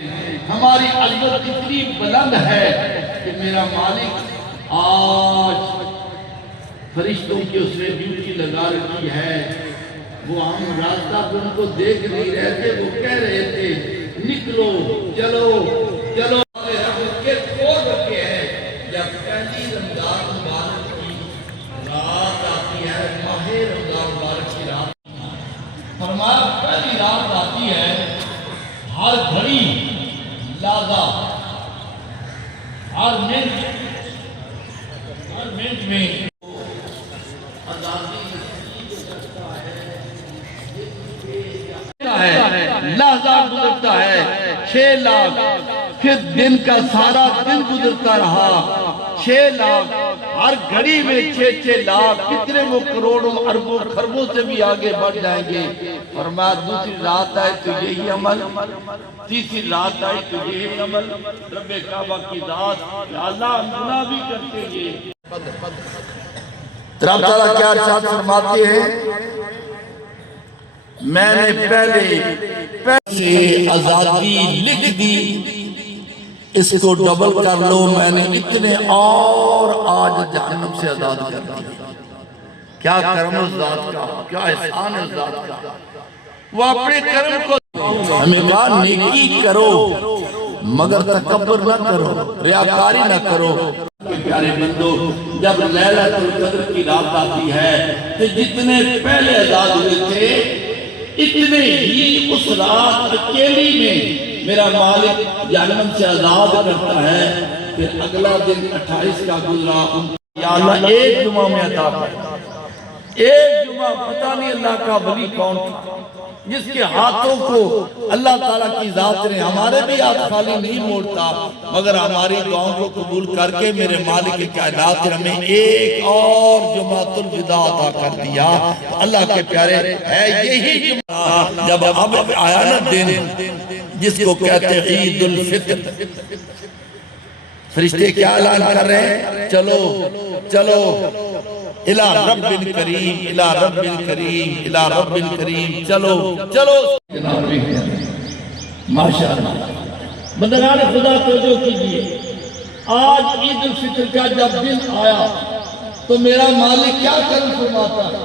ہماری عزت اتنی بلند ہے کہ میرا مالک آج فرشتوں کی اس نے ڈیوٹی لگا رکھی ہے. وہ ہم راستہ ان کو دیکھ نہیں رہے تھے، وہ کہہ رہے تھے نکلو چلو چلو. کھول رکھے ہیں جب پہلی رمضان مبارک کی رات آتی ہے، ماہ رمضان مبارک کی رات، فرمایا پہلی رات آتی ہے، ہر گھڑی لازا، ہر منٹ میں لحظہ گزرتا ہے 6 لاکھ، پھر دن کا سارا دن گزرتا رہا 6 لاکھ، ہر گھڑی میں 6 لاکھ، کتنے وہ کروڑوں اربوں خربوں سے بھی آگے بڑھ جائیں گے. فرمایا دوسری رات آئے تو یہی عمل، تیسری رات آئے تو یہی عمل. رب کعبہ کی ذات، یا اللہ ہم گناہ بھی کرتے ہیں. رب تعالیٰ کیا ارشاد فرماتے ہیں؟ میں نے پہلے سے آزادی لکھ دی، اس کو ڈبل کر لو، میں نے اتنے اور آج جہنم سے آزاد کر دیا. کیا کرم اس ذات کا، کیا احسان اس ذات کا. وہ اپنے کرم کو ہمیں کہا نیکی کرو مگر تکبر نہ کرو، ریاکاری نہ کرو. پیارے بندو، جب لیلۃ القدر کی رات آتی ہے تو جتنے پہلے آزاد ہوئے تھے اتنے ہی اس رات اکیلی میں میرا مالک جہنم سے آزاد کرتا ہے. پھر اگلا دن 28 کا گزرا، یا اللہ ایک جمعہ میں عطا کر، ایک جمعہ. پتہ نہیں اللہ کا ولی کون تھا جس کے ہاتھوں کو اللہ تعالیٰ کی ذات نے، ہمارے بھی ہاتھ خالی نہیں موڑتا مگر ہماری دعاؤں کو قبول کر کے میرے مالک کائنات نے ہمیں ایک اور جمعۃ الوداع عطا کر دیا. اللہ کے پیارے ہے یہی جمعہ جب اب آیا نا دن جس کو کہتے ہیں عید الفطر. فرشتے کیا اعلان کر رہے ہیں؟ چلو چلو الہ رب کریم، الہ رب کریم، الہ رب کریم، چلو چلو. ماشاءاللہ بندگان خدا توجہ کیجئے، آج عید الفطر کا جب دن آیا تو میرا مالک کیا کرم فرماتا ہے،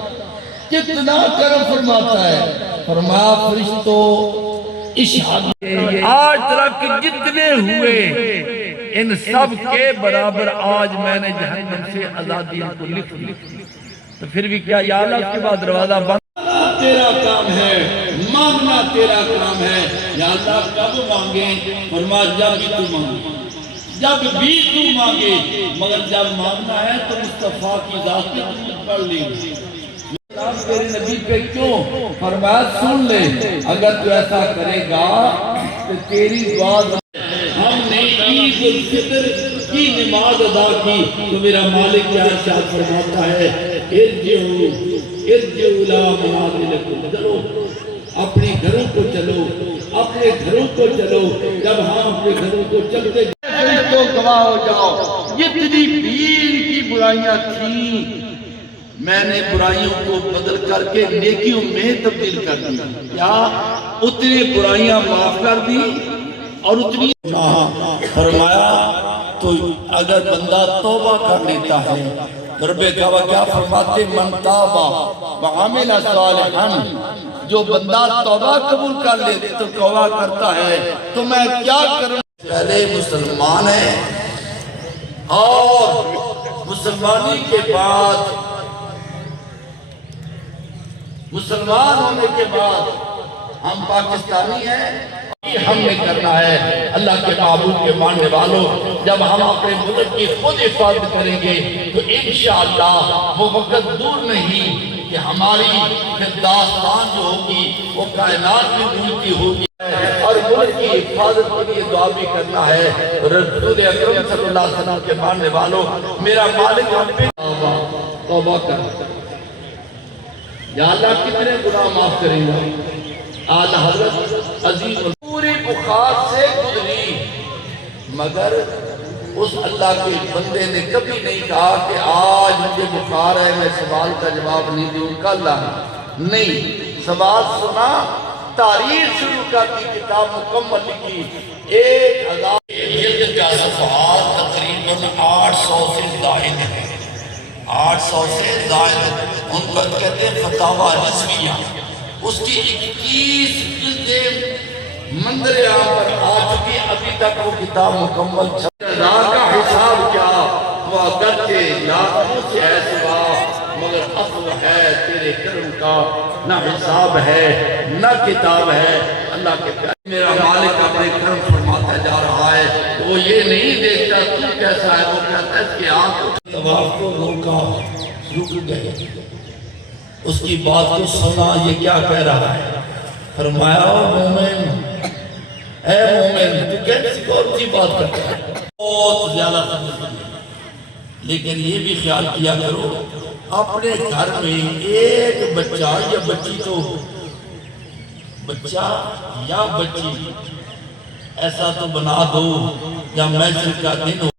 کتنا کرم فرماتا ہے. فرمایا فرشتوں اشہاد، آج تک جتنے ہوئے ان سب کے برابر آج میں نے جہنم سے آزادی کو لکھ دی. تو پھر بھی کیا یا اللہ اس کے بعد دروازہ بند، تیرا کام ہے مانگنا، تیرا کام ہے. یا اللہ کب مانگے؟ فرمایا جب بھی تو مانگے، جب بھی تو مانگے، مگر جب مانگنا ہے تو مصطفیٰ کی ذات پہ درود پڑھ لے. تیرے نبی پہ کیوں؟ فرمایا سن لے، اگر تو ایسا کرے گا تو تیری دعا. ہم نے عید الفطر کی نماز ادا کی تو میرا مالک کیا ارشاد فرماتا ہے؟ ارجعوا الی منازلکم، چلو اپنے گھروں کو چلو، اپنے گھروں کو چلو. جب ہم اپنے گھروں کو چلتے فرشتوں گواہ ہو جاؤ، جتنی بھیڑ کی برائیاں تھیں میں نے برائیوں کو بدل کر کے نیکیوں میں تبدیل کر دی. کیا اتنی برائیاں معاف کر دی اور اتنی. فرمایا تو اگر بندہ توبہ کر لیتا ہے، رب کعبہ کیا فرماتے؟ من تابا وعمل صالحا، جو بندہ توبہ قبول کر لیتے تو توبہ کرتا ہے تو میں کیا کروں. پہلے مسلمان ہیں اور مسلمانی کے بعد، مسلمان ہونے کے بعد ہم پاکستانی ہیں. ہم نے کرنا ہے اللہ کے معبود کے ماننے والوں. جب ہم اپنے ملک کی خود حفاظت کریں گے تو انشاءاللہ وہ وقت دور نہیں کہ ہماری پھر داستان جو ہوگی وہ کائنات میں گونجتی ہوگی. اور ملک کی حفاظت کے لیے دعا بھی کرنا ہے. رسول اکرم صلی اللہ علیہ وسلم کے ماننے والوں، میرا مالک ہم پہ توبہ کر. یا اللہ کتنے گناہ معاف کریں گا. آج حضرت عزیز پوری بخار سے گزری مگر اس اللہ کے بندے نے کبھی نہیں کہا کہ آج مجھے بخار ہے میں سوال کا جواب نہیں دوں گا. اللہ نہیں، سوال سنا تاریخ شروع کر دی، کتاب مکمل لکھی، 1000 جلد کا صفحات تقریباً 800 سے زائد ہے، 800 سے زائد، ان کو کہتے ہیں فتاوی رضویہ، اس کی 21 جلدیں منظر عام پر آ چکی، ابھی تک وہ کتاب مکمل 6000 کا حساب کیا وہ اگرچہ لاکھوں سے ہے سوا، مگر اصل ہے تیرے کرم کا، نہ حساب ہے نہ کتاب ہے۔ اللہ کے پیارے میرا مالک اپنے کرم فرماتا جا رہا ہے، وہ یہ نہیں دیکھتا تو کیسا ہے، وہ کہتا ہے اس کی آنکھ طواف کو روکا، رک گئے، اس کی بات کو سنا، یہ کیا کہہ رہا ہے؟ فرمایا مومن، اے مومن تو کیسی کون سی بات کرتا ہے؟ بہت زیادہ سمجھ، لیکن یہ بھی خیال کیا کرو اپنے گھر میں ایک بچہ یا بچی تو بچہ یا بچی ایسا تو بنا دو یا محفل کا دن ہو،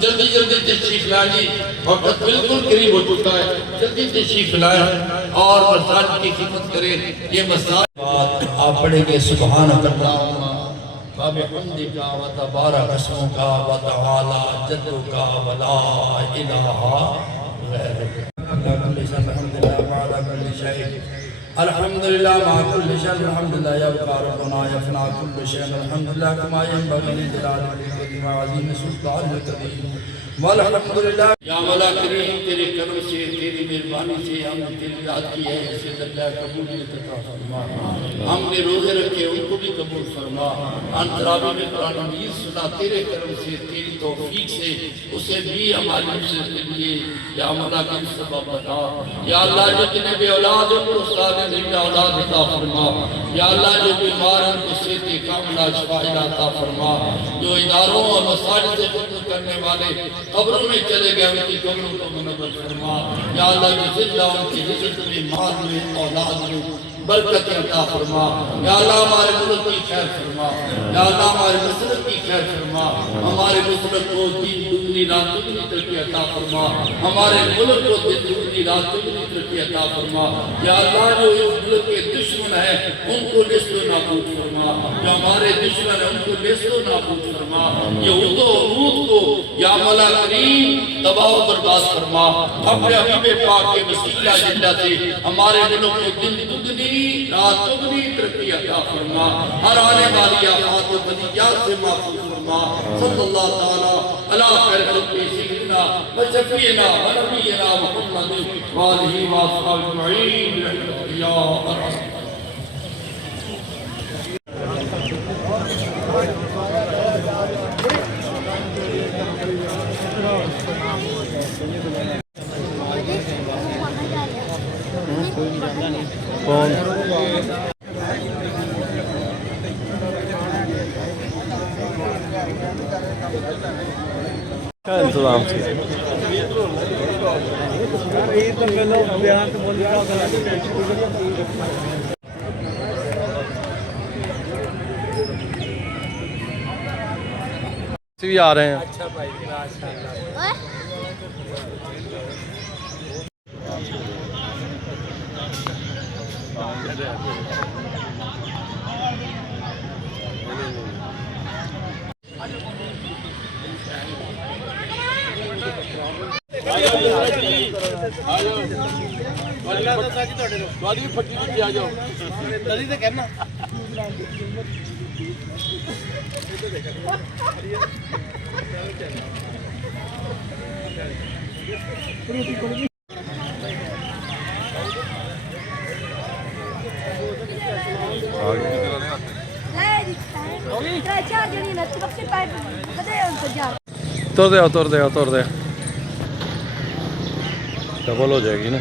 جلدی جلدی تشریف لائیں جی، وقت بالکل قریب ہو چکا ہے، جلدی تشریف لائیں اور مساجد کی خدمت کریں۔ یہ مساجد آپ پڑھیں گے سبحانک اللہم وبحمدک وتبارک اسمک وتعالی جدک ولا الہ غیرک۔ الحمدللہ مع کل شیء الحمدللہ یبقى ربنا یفنا کل شیء الحمدللہ کما ينبغي لجلال وجهه وعظیم سلطانه والحمدللہ۔ یا مولا کریم تیرے کرم سے تیری مہربانی سے ہم نے تیری یاد کی ہے، اسے درجہ قبولیت عطا فرما، ہم نے روزے رکھے ان کو بھی قبول فرما، ان تراویح میں قرآن مجید سنا تیرے کرم سے تیری توفیق سے، اسے بھی ہماری نفس کے لیے یا مولا کا سبب بنا۔ یا اللہ جتنے بے اولاد ان کو استاد نے اولاد عطا فرما، یا اللہ جو بیمار ان کو صحت کاملہ شفا عطا فرما، جو اداروں اور مساجد سے خدمت کرنے والے قبروں میں چلے گئے ان کی قبروں کو منور فرما، یا اللہ جو زندہ ان کی رزق میں مال میں اولاد میں برکت عطا فرما، یا اللہ ہمارے ملک کی خیر فرما، یا اللہ ہمارے مسلک کی خیر فرما، ہمارے مسلک کو دین دگنی رات دگنی ترقی عطا فرما، ہمارے ملک کو دین دگنی رات دگنی ترقی عطا فرما، یا اللہ جو اس ملک کے دشمن ہیں ان کو نصف و نابود فرما، جو ہمارے دشمن ہیں ان کو نصف و نابود فرما، یہود و عمود کو یا مولا کریم تباہ و برباد فرما، اپنے حبیب پاک کے وسیلہ زندہ سے ہمارے دلوں کو دن دگنی رات دگنی ترقی عطا فرما، ہر آنے والی آفات و بلیات سے محفوظ فرما۔ صلی اللہ تعالی علی خیر خلق سیدنا و شفیعنا و نبینا محمد وآلہ وآصحابہ اجمعین برحمتک یا ارحم۔ کیا انتظام سے بھی آ رہے ہیں۔ توڑ دے ڈبل ہو جائے گی نا۔